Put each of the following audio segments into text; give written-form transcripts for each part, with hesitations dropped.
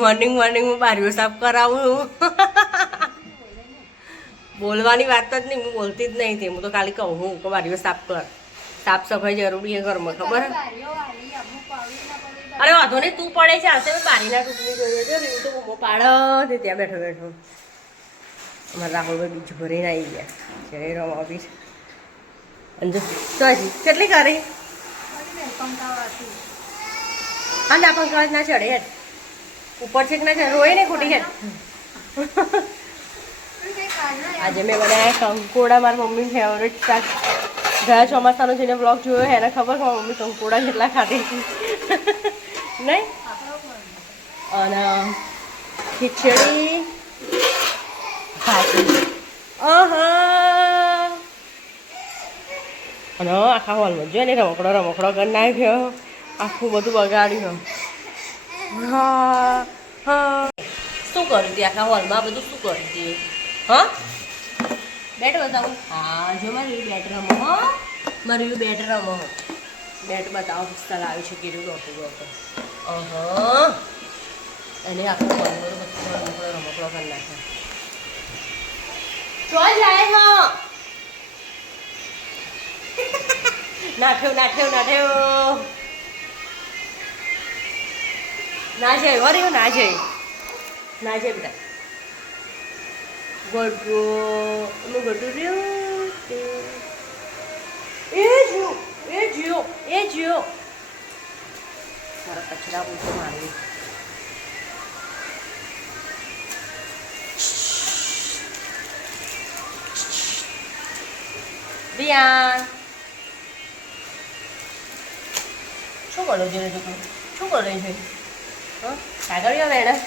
Morning મોર્નિંગમાં બારીઓ સાફ કરાવું. બોલવાની વાત જ નહીં, હું બોલતી જ નહીં. તે હું તો ખાલી કહું હું કે બારીઓ સાફ કર. સાફ સફાઈ જરૂરી છે ઘરમાં, ખબર હે? અરે વાંધો નહીં, તું પડે છે હશે. બારીના તૂટની જોઈએ છે રીવું તો બહુ પાડો તે ત્યાં બેઠો બેઠો. અમારા રાહુલભાઈ બીજ ભરીને આવી ગયા છે રમવા બી. અને જો હજી કેટલી કરી હા ના પંખા ના ચડે હેઠ ઉપર છે કે ના ચડે રોય ને ખોટી હેઠ. આજે મેં બનાવ્યા કંકોડા. મારી મમ્મી ફેવરેટ શાક. ગયા ચોમાસાનો જેને બ્લોગ જોયો એને ખબર કે મમ્મી કંકોડા કેટલા ખાધી નહીં. અને ખીચડી ભાજી અને આખા હોલમાં જોઈએ ને રમકડો રમકડો કરી નાખ્યો. આખું બધું બગાડ્યું. હા હા શું કર્યું હતી આખા હોલમાં? બધું શું કર્યું હતી? હા બેટ બતાવું? હા જો મારી બેટ રમો. હા મારી બેટ રમો. બેટ બતાવો પુસ્તક આવ્યું છે કીધું ડોક્ટર ડોક્ટર. એને આખું હોલમાં બધું રમકડો રમકડો કરી નાખ્યો. ચોલ જાય હા નાઠ્યો નાઠ્યો નાઠ્યો ના જાય વર્યો ના જાય ના જાય બધા ગોડો એનું ગોડું રહ્યું એ જો એ જીઓ એ જીઓ મારા કચરા પૂછો મારી. બિયાન શું કરો છો? શું કરે છે? કાગળિયા વેણા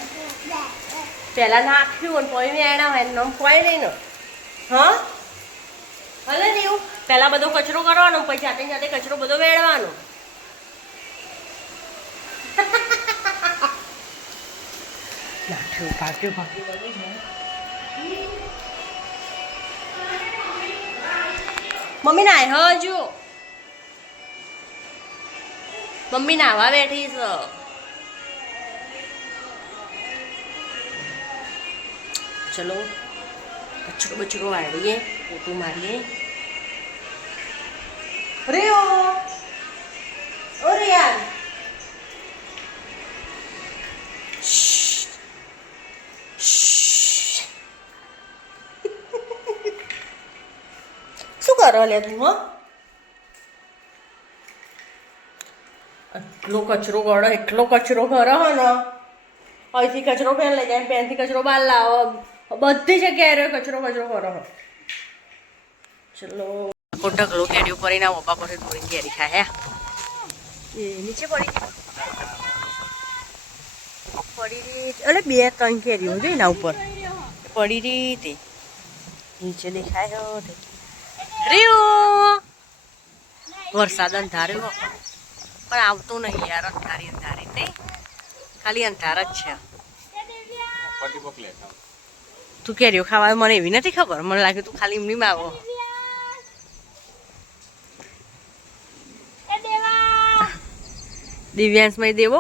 પહેલાં નાખ્યું ને કોઈ વેણા હોય ને કોઈ નહીં ને. હા ભલે નહીં પહેલાં બધો કચરો કરવાનો પછી જાતે જાતે કચરો બધો વેળવાનો. નાખ્યું ભાગ્યું ભાગ્યું. મમ્મી નાય હજુ મમ્મી નાવા બેઠી છે. ચલો કચરો બચરો વાળીએ પોતું મારીએ. રિયો ઓ રિયાન શું કરો લે તું? હો એટલો કચરો ગળો એટલો કચરો કરો હો ને. અહીંથી કચરો પેન લઈ જાય પેનથી કચરો બહાર લાવો બધી જગ્યાએ રહ્યો કચરો કચરો કરો હો. ચલો ઢગલો કેરીઓ કરીને પપ્પા પાસે દોરીને કેરી ખાય. એ નીચે પડી રહી એટલે 2-3 કેરીઓ જોઈ એના ઉપર પડી રહી તે નીચે દેખાય રહ્યો. વરસાદ અંધાર્યો પણ આવતો નહીં યાર. અંધારી અંધારી નહીં ખાલી અંધાર જ છે. તું કેરીઓ ખાવા મને એવી નથી ખબર. મને લાગે તું ખાલી એમની માવો. દિવ્યાંશમાં દેવો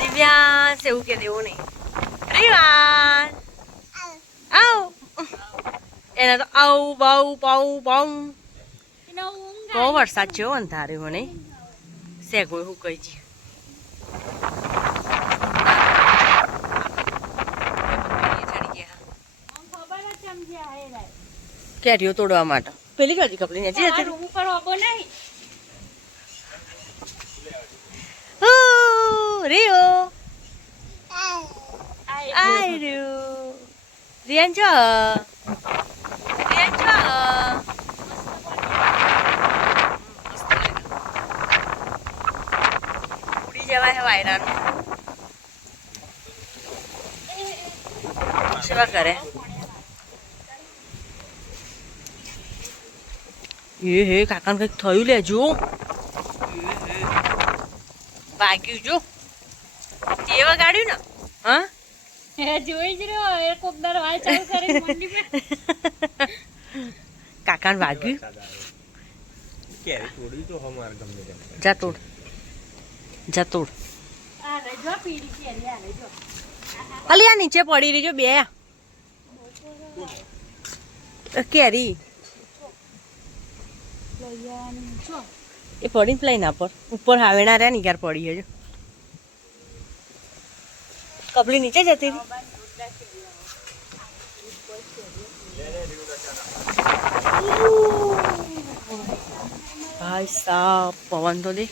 દિવ્યાંશ એવું કે દેવો નહીં. રીવાન આવ એના તો આવ બાઉ પાઉ પાઉ. બહુ વરસાદ છે અંધાર્યો મને સેગો એવું કહી છે. કેરીઓ તોડવા માટે પેલી કાજી કપડી ને રિયો આઈ રહ્યો રિયાન છો રિયાન છો. ઉડી જવાય છે વાયરાનું. સેવા કરે એ હે કાકાને કંઈક થયું લેજો. વાગ્યું જો તે વગાડ્યું ને. હા જોઈ જ રહ્યો એ કોકદાર વાળ ચાલુ કરી મંડી મે કાકાને વાગ્યું. કેરી તોડી તો હમાર ગમે તેમ જા તોડ જા તોડ આ રજો પીડી કેરી આ રજો અલી આ નીચે પડી રહી જો બે કેરી લઈયાની છો એ પડી જ લઈને પર ઉપર હાવેણા રહ્યા ને યાર પડી હજુ કપડી નીચે જતી હતી ભાઈ સાહેબ પવન તો દે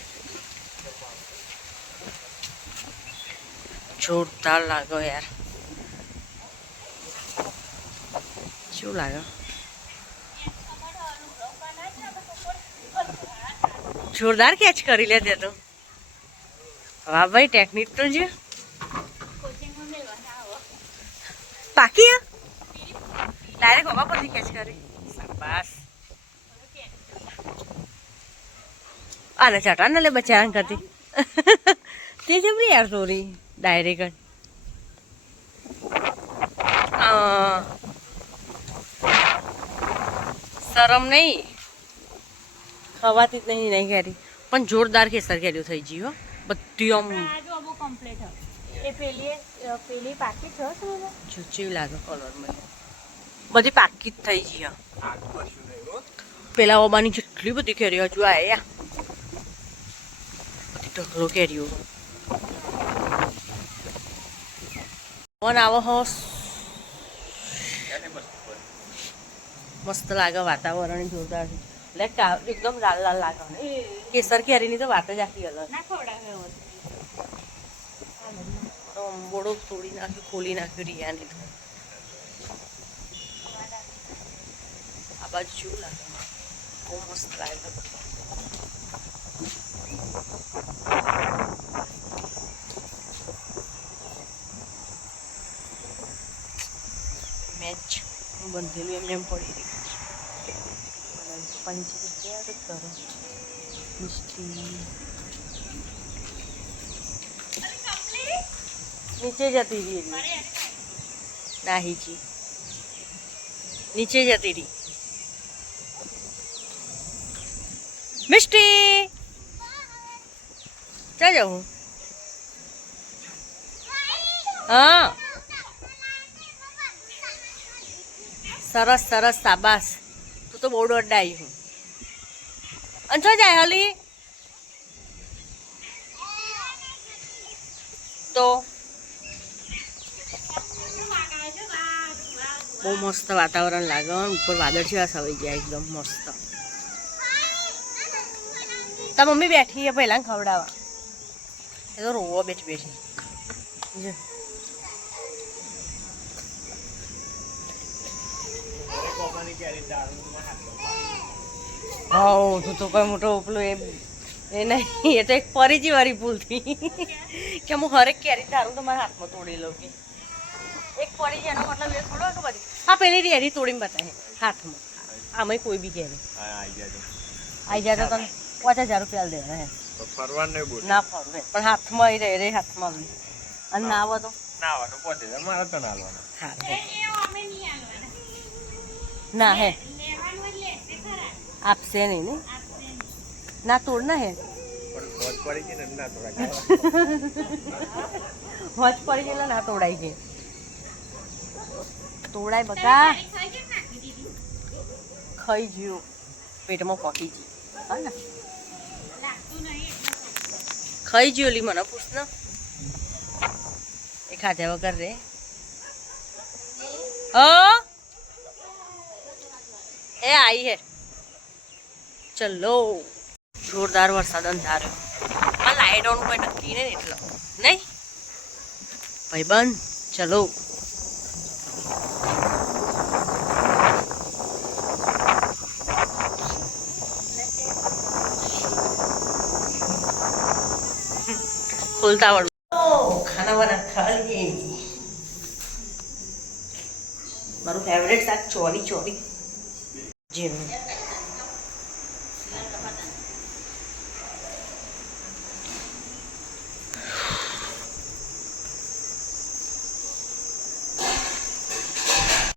જોરદાર લાગો યાર શું લાગે જોરદાર કેચ કરી લે તે તો વાહ ભાઈ ટેકનિક તો છે કોચિંગમાં મેળવાના આવો પાકી ડાયરેક્ટ હવા પરથી કેચ કરી બસ આને ચટા ને લે બચારા કરતી તે જબરી યાર સોરી ડાયરેક્ટ શરમ નહીં ખવાતી જ નહીં કેરી પણ જોરદાર કેસર કેરીઓ થઈ ગઈ હો બધી આમ આ જો બહુ કમ્પ્લીટ હ એ પેલી પાકી છે શું ચૂચી લાગે કલરમાં બધી પાકી જ થઈ ગઈ હો આગ કશું નહીં હો પેલા ઓબાની જેટલી બધી કેરીઓ હજુ આયા બધી ઢગલો કેરીઓ પવન આવો હો મસ્ત લાગે વાતાવરણ જોરદાર છે એકદમ લાલ લાલ લાગે કેસર કેરીની તો વાત જ આખી અલગ ના ખવડાવે હવે અંબોડો તોડી નાખ્યું ખોલી નાખ્યું રિયાની તો આ બાજુ શું લાગે બહુ મસ્ત લાગે મેચ બંધેલું એમ એમ પડી રહ્યું પંચી ગયા તો કરો મિસ્ટી નીચે જતી રહી નાહીજી નીચે જતી રહી મિસ્ટી ચા જાઉં હા સરસ સરસ સાબાસ તું તો બહુ દોડાઈ હું અને છો જાય હલી તો બહુ મસ્ત વાતાવરણ લાગે ઉપર વાદળ જેવા સવાઈ ગયા એકદમ મસ્ત તા મમ્મી બેઠી છે પહેલા ખવડાવવા એ તો રોવો બેઠી બેઠી જો હા તું તો કઈ મોટો ઉપલો એ નહીં એ તો એક પરિચી વાળી ભૂલ થઈ કે હું હરેક કેરી તારું તો મારા હાથમાં તોડી લઉં કે એક પડી છે એનો મતલબ એ થોડો કે બધી હા પેલી રેરી તોડીને બતાવે હાથમાં આમાં કોઈ બી કેરી આવી જાય તો તને 5000 રૂપિયા દેવાના હે ફરવા નહીં બોલ ના ફરવું પણ હાથમાં આવી રહે હાથમાં આવી અને ના આવો તો ના આવવાનું પોતે મારે તો ના આવવાનું હા એ અમે નહીં આલવાના ના હે લેવાનું એટલે લેશે ખરા આપશે નહીં ને આપશે ના તોડ ના હે પણ મોજ પડી ગઈ ને ના થોડા હોજ પડી ગયેલા ના તોડાઈ ગઈ તોડાય બકા ખાઈ કેમ નાખી દીધી ખાઈ ગયું પેટમાં પકી ગઈ હા ને લાગતું નહીં ખાઈ ગયું ઓલી મને પૂછ ને એ ખાધા વગર રે એ આઈ હે ચલો જોરદાર વરસાદ અંધાર્યો આ લાઈટ ઓન કોઈ નક્કી નહીં એટલો નહીં ભાઈબંધ ચલો ખોલતા વાળું ખાના વાના ખા લીએ મારું ફેવરેટ શાક ચોરી જેનું